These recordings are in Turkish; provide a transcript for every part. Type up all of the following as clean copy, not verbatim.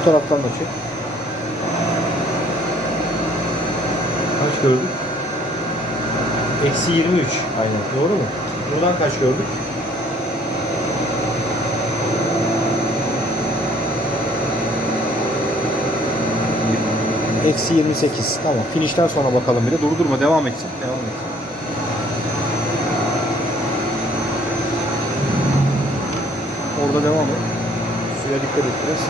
Bu taraftan da çek. Kaç gördük? Eksi 23. Aynen. Doğru mu? Buradan kaç gördük? Eksi 28. Tamam. Finish'ten sonra bakalım bir de. Durdurma. Devam etsin. Devam etsin. Orada devam et. Suya dikkat et biraz.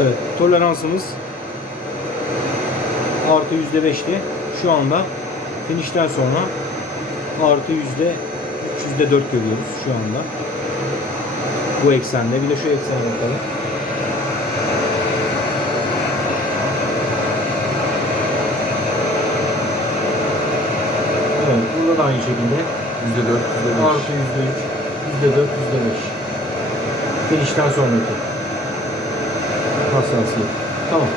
Evet, toleransımız artı %5'ti. Şu anda finish'ten sonra artı %3, %4 görüyoruz şu anda. Bu eksende. Bir de şu eksene bakalım. Evet, burada da aynı şekilde. %4, %5. Artı %3, %4, %5. Finish'ten sonraki hassasiyet. Tamam.